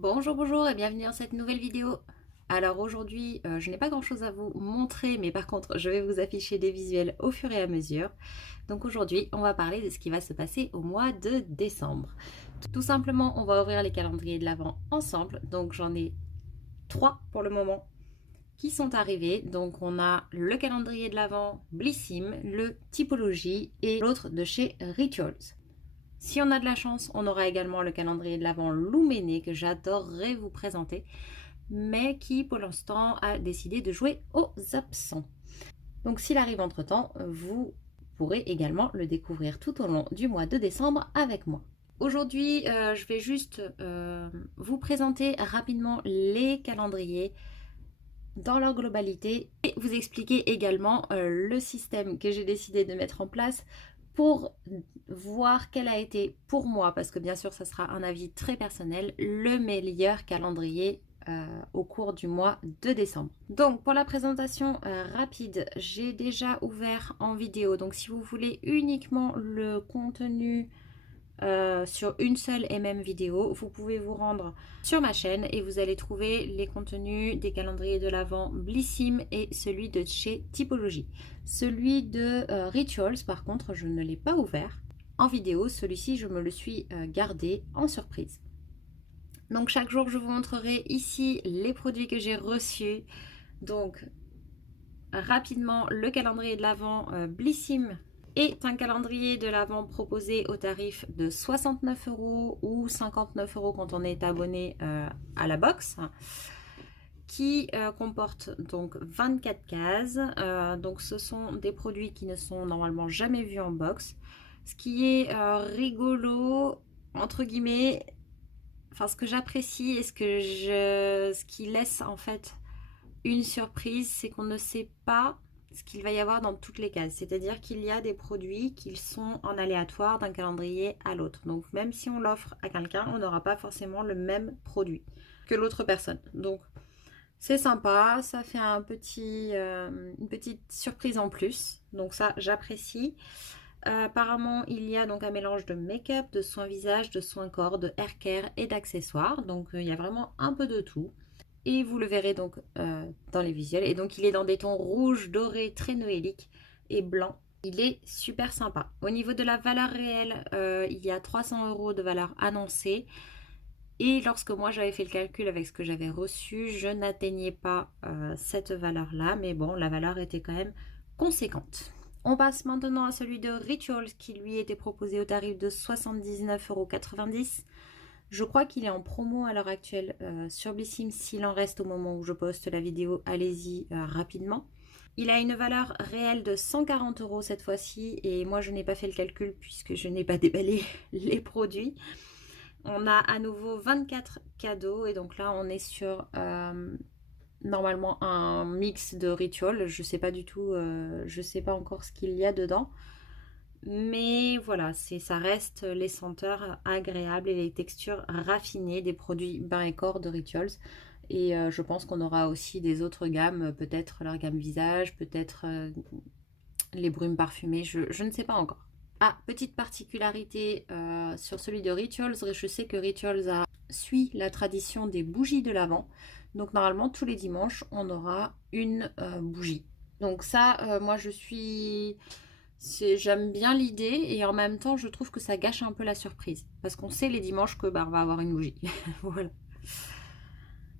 Bonjour, bonjour et bienvenue dans cette nouvelle vidéo. Alors aujourd'hui, je n'ai pas grand-chose à vous montrer, mais par contre, je vais vous afficher des visuels au fur et à mesure. Donc aujourd'hui, on va parler de ce qui va se passer au mois de décembre. Tout simplement, on va ouvrir les calendriers de l'Avent ensemble. Donc j'en ai 3 pour le moment qui sont arrivés. Donc on a le calendrier de l'Avent Blissim, le Typologie et l'autre de chez Rituals. Si on a de la chance, on aura également le calendrier de l'Avent Louméné que j'adorerais vous présenter, mais qui pour l'instant a décidé de jouer aux absents. Donc s'il arrive entre-temps, vous pourrez également le découvrir tout au long du mois de décembre avec moi. Aujourd'hui, je vais juste vous présenter rapidement les calendriers dans leur globalité et vous expliquer également le système que j'ai décidé de mettre en place pour voir quel a été pour moi, parce que bien sûr ça sera un avis très personnel, le meilleur calendrier au cours du mois de décembre. Donc pour la présentation rapide, j'ai déjà ouvert en vidéo, donc si vous voulez uniquement le contenu sur une seule et même vidéo, vous pouvez vous rendre sur ma chaîne et vous allez trouver les contenus des calendriers de l'Avent Blissim et celui de chez Typologie. Celui de Rituals, par contre, je ne l'ai pas ouvert en vidéo. Celui-ci, je me le suis gardé en surprise. Donc chaque jour, je vous montrerai ici les produits que j'ai reçus. Donc rapidement, le calendrier de l'Avent Blissim est un calendrier de l'Avent proposé au tarif de 69 € ou 59 € quand on est abonné à la box, qui comporte donc 24 cases. Donc ce sont des produits qui ne sont normalement jamais vus en box. Ce qui est rigolo, entre guillemets, enfin ce que j'apprécie et ce qui laisse en fait une surprise, c'est qu'on ne sait pas ce qu'il va y avoir dans toutes les cases. C'est-à-dire qu'il y a des produits qui sont en aléatoire d'un calendrier à l'autre. Donc même si on l'offre à quelqu'un, on n'aura pas forcément le même produit que l'autre personne. Donc c'est sympa, ça fait une petite surprise en plus. Donc ça, j'apprécie. Apparemment, il y a donc un mélange de make-up, de soins visage, de soins corps, de hair care et d'accessoires. Donc il y a vraiment un peu de tout. Et vous le verrez donc dans les visuels. Et donc il est dans des tons rouge, doré, très noélique et blanc. Il est super sympa. Au niveau de la valeur réelle, il y a 300 € de valeur annoncée. Et lorsque moi j'avais fait le calcul avec ce que j'avais reçu, je n'atteignais pas cette valeur-là. Mais bon, la valeur était quand même conséquente. On passe maintenant à celui de Rituals qui lui était proposé au tarif de 79,90 €. Je crois qu'il est en promo à l'heure actuelle sur Blissim. S'il en reste au moment où je poste la vidéo, allez-y rapidement. Il a une valeur réelle de 140 € cette fois-ci et moi je n'ai pas fait le calcul puisque je n'ai pas déballé les produits. On a à nouveau 24 cadeaux et donc là on est sur normalement un mix de rituals. Je sais pas du tout, je sais pas encore ce qu'il y a dedans. Mais voilà, ça reste les senteurs agréables et les textures raffinées des produits bain et corps de Rituals. Et je pense qu'on aura aussi des autres gammes, peut-être leur gamme visage, peut-être les brumes parfumées, je ne sais pas encore. Ah, petite particularité sur celui de Rituals, je sais que Rituals suit la tradition des bougies de l'Avent. Donc normalement, tous les dimanches, on aura une bougie. Donc ça, moi je suis... J'aime bien l'idée et en même temps je trouve que ça gâche un peu la surprise parce qu'on sait les dimanches que on va avoir une bougie. Voilà.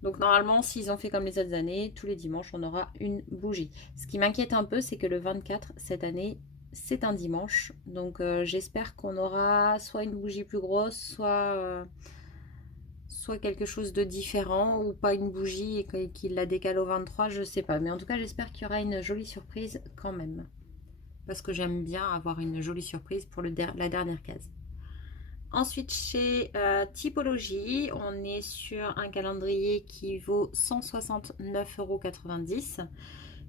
Donc normalement s'ils ont fait comme les autres années, tous les dimanches on aura une bougie. Ce qui m'inquiète un peu c'est que le 24 cette année c'est un dimanche. Donc j'espère qu'on aura soit une bougie plus grosse, soit quelque chose de différent ou pas une bougie et qu'il la décale au 23, je sais pas. Mais en tout cas j'espère qu'il y aura une jolie surprise quand même. Parce que j'aime bien avoir une jolie surprise pour la dernière case. Ensuite, chez Typologie, on est sur un calendrier qui vaut 169,90 €,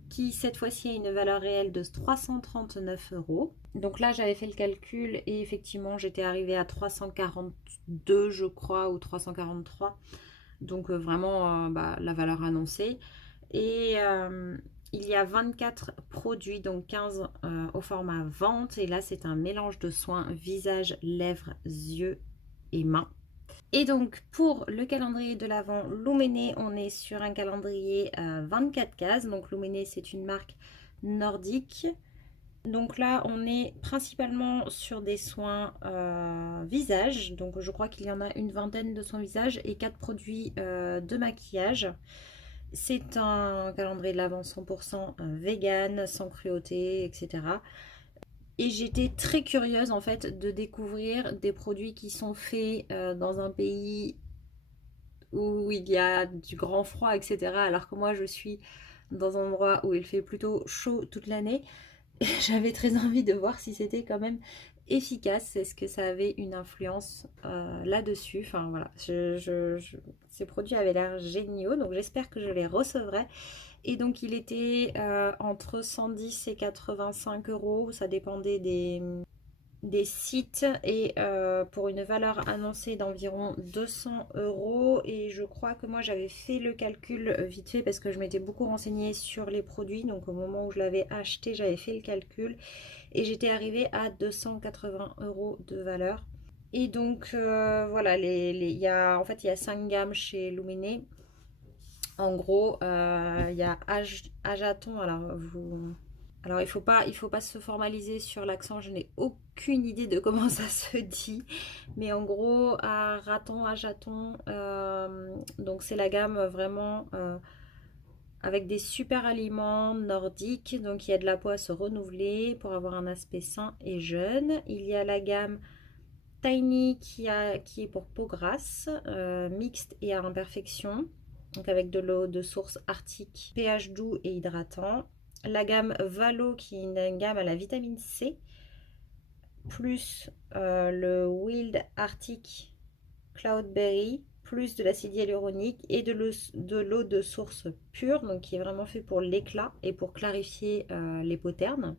qui cette fois-ci a une valeur réelle de 339 €. Donc là, j'avais fait le calcul et effectivement, j'étais arrivée à 342, je crois, ou 343. Donc vraiment, la valeur annoncée. Et il y a 24 produits, donc 15 au format vente. Et là, c'est un mélange de soins visage, lèvres, yeux et mains. Et donc pour le calendrier de l'Avent Lumene, on est sur un calendrier 24 cases. Donc Lumene, c'est une marque nordique. Donc là, on est principalement sur des soins visage. Donc je crois qu'il y en a une vingtaine de soins visage et 4 produits de maquillage. C'est un calendrier de l'Avent 100% vegan, sans cruauté, etc. Et j'étais très curieuse en fait de découvrir des produits qui sont faits dans un pays où il y a du grand froid, etc. Alors que moi je suis dans un endroit où il fait plutôt chaud toute l'année. Et j'avais très envie de voir si c'était quand même efficace. Est-ce que ça avait une influence là-dessus? Enfin voilà, ces produits avaient l'air géniaux, donc j'espère que je les recevrai. Et donc il était entre 110 et 85 euros, ça dépendait des sites et pour une valeur annoncée d'environ 200 euros. Et je crois que moi j'avais fait le calcul vite fait parce que je m'étais beaucoup renseignée sur les produits. Donc au moment où je l'avais acheté, j'avais fait le calcul et j'étais arrivée à 280 euros de valeur. Et donc voilà, en fait il y a 5 gammes chez Lumene. En gros, il y a Ajaton. Alors il faut pas se formaliser sur l'accent, je n'ai aucune idée de comment ça se dit. Mais en gros, à Ajaton, donc c'est la gamme vraiment avec des super aliments nordiques. Donc il y a de la peau à se renouveler pour avoir un aspect sain et jeune. Il y a la gamme Tiny qui est pour peau grasse, mixte et à imperfection. Donc avec de l'eau de source arctique, pH doux et hydratant. La gamme Valo qui est une gamme à la vitamine C, plus le Wild Arctic Cloudberry, plus de l'acide hyaluronique et de l'eau de source pure, donc qui est vraiment fait pour l'éclat et pour clarifier les peaux ternes.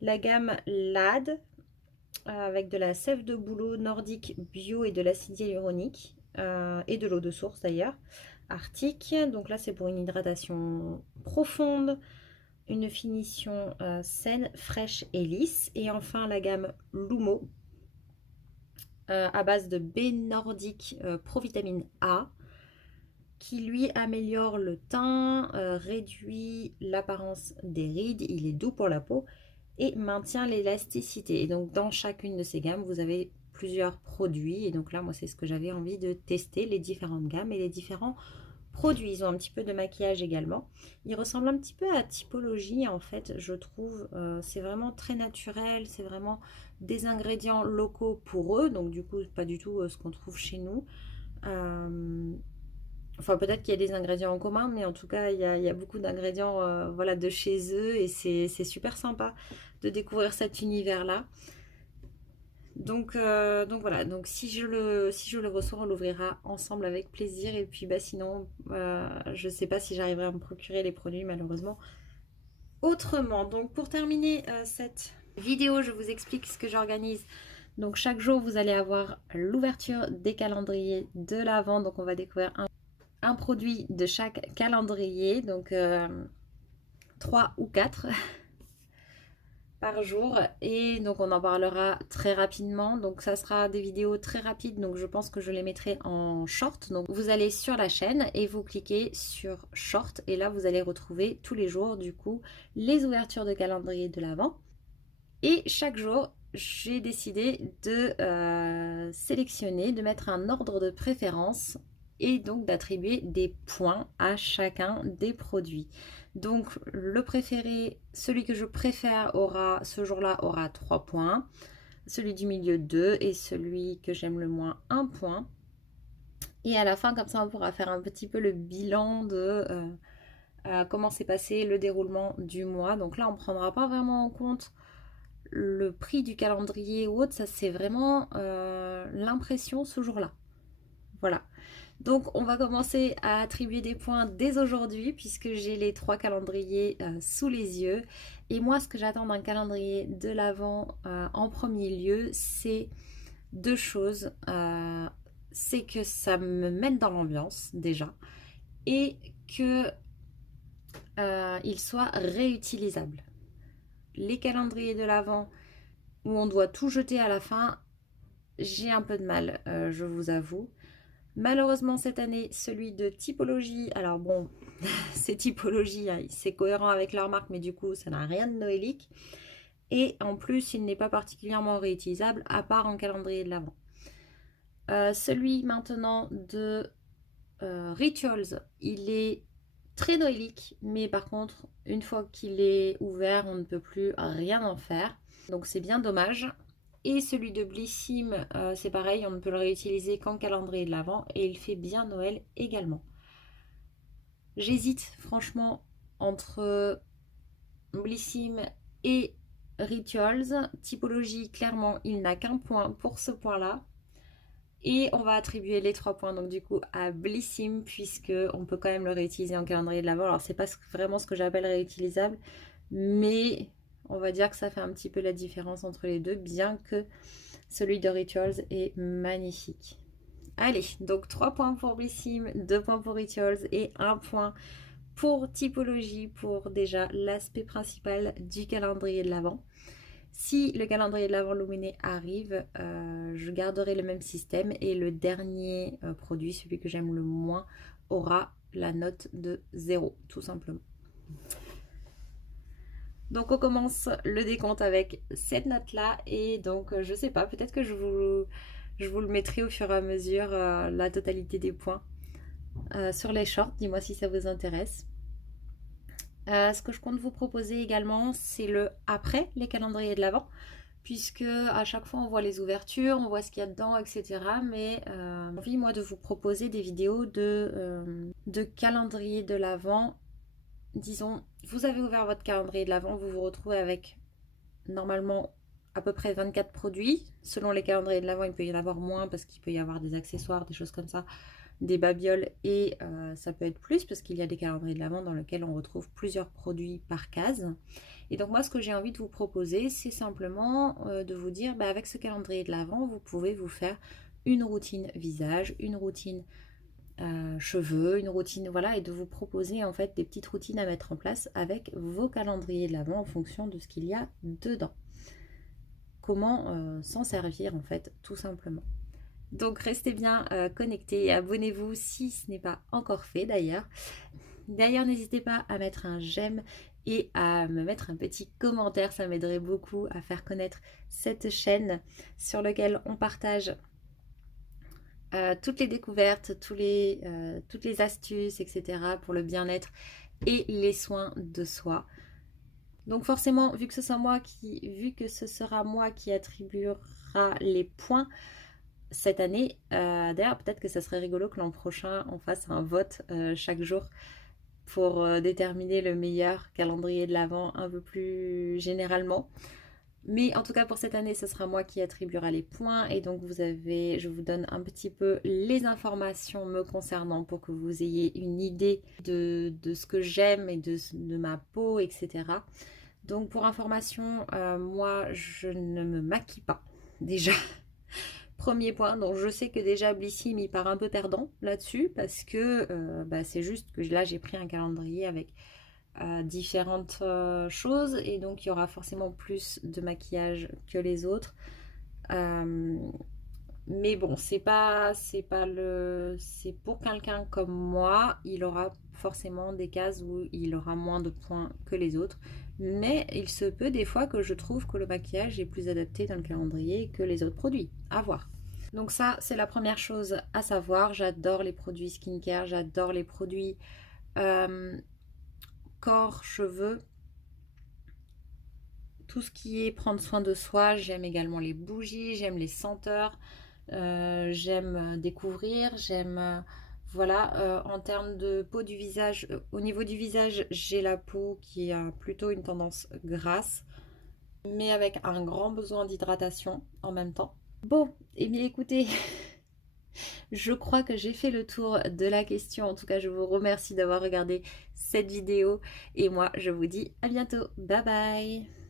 La gamme LAD avec de la sève de bouleau nordique bio et de l'acide hyaluronique et de l'eau de source d'ailleurs arctique. Donc là c'est pour une hydratation profonde, une finition saine, fraîche et lisse. Et enfin la gamme Lumo à base de baie nordique provitamine A qui lui améliore le teint, réduit l'apparence des rides, il est doux pour la peau et maintient l'élasticité. Et donc dans chacune de ces gammes, vous avez plusieurs produits. Et donc là, moi, c'est ce que j'avais envie de tester, les différentes gammes et les différents produits. Ils ont un petit peu de maquillage également. Ils ressemblent un petit peu à Typologie, en fait, je trouve. C'est vraiment très naturel, c'est vraiment des ingrédients locaux pour eux. Donc du coup, pas du tout ce qu'on trouve chez nous. Enfin, peut-être qu'il y a des ingrédients en commun, mais en tout cas, il y a beaucoup d'ingrédients voilà, de chez eux et c'est super sympa de découvrir cet univers-là. Donc voilà, donc si je le reçois, on l'ouvrira ensemble avec plaisir. Et puis bah, sinon, je ne sais pas si j'arriverai à me procurer les produits malheureusement autrement. Donc pour terminer cette vidéo, je vous explique ce que j'organise. Donc chaque jour, vous allez avoir l'ouverture des calendriers de l'Avent. Donc on va découvrir un produit de chaque calendrier, donc 3 ou 4 par jour. Et donc on en parlera très rapidement. Donc ça sera des vidéos très rapides, donc je pense que je les mettrai en short. Donc vous allez sur la chaîne et vous cliquez sur short et là vous allez retrouver tous les jours du coup les ouvertures de calendrier de l'Avent. Et chaque jour j'ai décidé de sélectionner, de mettre un ordre de préférence et donc d'attribuer des points à chacun des produits. Donc le préféré, celui que je préfère ce jour-là aura 3 points, celui du milieu 2 et celui que j'aime le moins 1 point. Et à la fin, comme ça, on pourra faire un petit peu le bilan de comment s'est passé le déroulement du mois. Donc là, on ne prendra pas vraiment en compte le prix du calendrier ou autre, ça c'est vraiment l'impression ce jour-là. Voilà. Donc on va commencer à attribuer des points dès aujourd'hui puisque j'ai les 3 calendriers sous les yeux. Et moi ce que j'attends d'un calendrier de l'Avent en premier lieu, c'est 2 choses. C'est que ça me mette dans l'ambiance déjà et que il soit réutilisable. Les calendriers de l'Avent où on doit tout jeter à la fin, j'ai un peu de mal, je vous avoue. Malheureusement cette année, celui de Typologie, alors bon, c'est Typologie, hein, c'est cohérent avec leur marque, mais du coup ça n'a rien de noélique. Et en plus, il n'est pas particulièrement réutilisable, à part en calendrier de l'Avent. Celui maintenant de Rituals, il est très noélique, mais par contre, une fois qu'il est ouvert, on ne peut plus rien en faire. Donc c'est bien dommage. Et celui de Blissim, c'est pareil, on ne peut le réutiliser qu'en calendrier de l'Avent, et il fait bien Noël également. J'hésite franchement entre Blissim et Rituals. Typologie, clairement, il n'a qu'un point pour ce point-là. Et on va attribuer les 3 points donc du coup à Blissim, puisque on peut quand même le réutiliser en calendrier de l'Avent. Alors c'est pas vraiment ce que j'appelle réutilisable, mais on va dire que ça fait un petit peu la différence entre les deux, bien que celui de Rituals est magnifique. Allez, donc 3 points pour Blissim, 2 points pour Rituals et 1 point pour Typologie, pour déjà l'aspect principal du calendrier de l'Avent. Si le calendrier de l'Avent Luminé arrive, je garderai le même système et le dernier produit, celui que j'aime le moins, aura la note de 0, tout simplement. Donc on commence le décompte avec cette note-là et donc je sais pas, peut-être que je vous le mettrai au fur et à mesure, la totalité des points sur les shorts. Dis-moi si ça vous intéresse. Ce que je compte vous proposer également, c'est le après les calendriers de l'Avent, puisque à chaque fois on voit les ouvertures, on voit ce qu'il y a dedans, etc. Mais j'ai envie moi de vous proposer des vidéos de calendrier de l'Avent. Disons, vous avez ouvert votre calendrier de l'Avent, vous vous retrouvez avec normalement à peu près 24 produits. Selon les calendriers de l'Avent, il peut y en avoir moins parce qu'il peut y avoir des accessoires, des choses comme ça, des babioles, et ça peut être plus parce qu'il y a des calendriers de l'Avent dans lesquels on retrouve plusieurs produits par case. Et donc moi ce que j'ai envie de vous proposer, c'est simplement de vous dire, avec ce calendrier de l'Avent, vous pouvez vous faire une routine visage, une routine cheveux, une routine, voilà, et de vous proposer en fait des petites routines à mettre en place avec vos calendriers de l'Avent en fonction de ce qu'il y a dedans. Comment s'en servir en fait, tout simplement. Donc restez bien connectés et abonnez-vous si ce n'est pas encore fait d'ailleurs. D'ailleurs, n'hésitez pas à mettre un j'aime et à me mettre un petit commentaire, ça m'aiderait beaucoup à faire connaître cette chaîne sur laquelle on partage toutes les découvertes, toutes les astuces, etc. pour le bien-être et les soins de soi. Donc forcément, vu que ce sera moi qui attribuera les points cette année, d'ailleurs peut-être que ça serait rigolo que l'an prochain on fasse un vote chaque jour pour déterminer le meilleur calendrier de l'Avent un peu plus généralement. Mais en tout cas pour cette année, ce sera moi qui attribuera les points, et donc je vous donne un petit peu les informations me concernant pour que vous ayez une idée de ce que j'aime et de ma peau, etc. Donc pour information, moi je ne me maquille pas déjà. Premier point, donc je sais que déjà Blissim il part un peu perdant là-dessus parce que c'est juste que là j'ai pris un calendrier avec différentes choses, et donc il y aura forcément plus de maquillage que les autres. Mais bon, c'est pour quelqu'un comme moi, il aura forcément des cases où il aura moins de points que les autres. Mais il se peut des fois que je trouve que le maquillage est plus adapté dans le calendrier que les autres produits. À voir. Donc ça, c'est la première chose à savoir. J'adore les produits skincare, j'adore les produits corps, cheveux, tout ce qui est prendre soin de soi. J'aime également les bougies, j'aime les senteurs, j'aime découvrir, voilà. En termes de peau du visage, au niveau du visage, j'ai la peau qui a plutôt une tendance grasse, mais avec un grand besoin d'hydratation en même temps. Bon, et bien écoutez, je crois que j'ai fait le tour de la question. En tout cas, je vous remercie d'avoir regardé cette vidéo et moi, je vous dis à bientôt. Bye bye!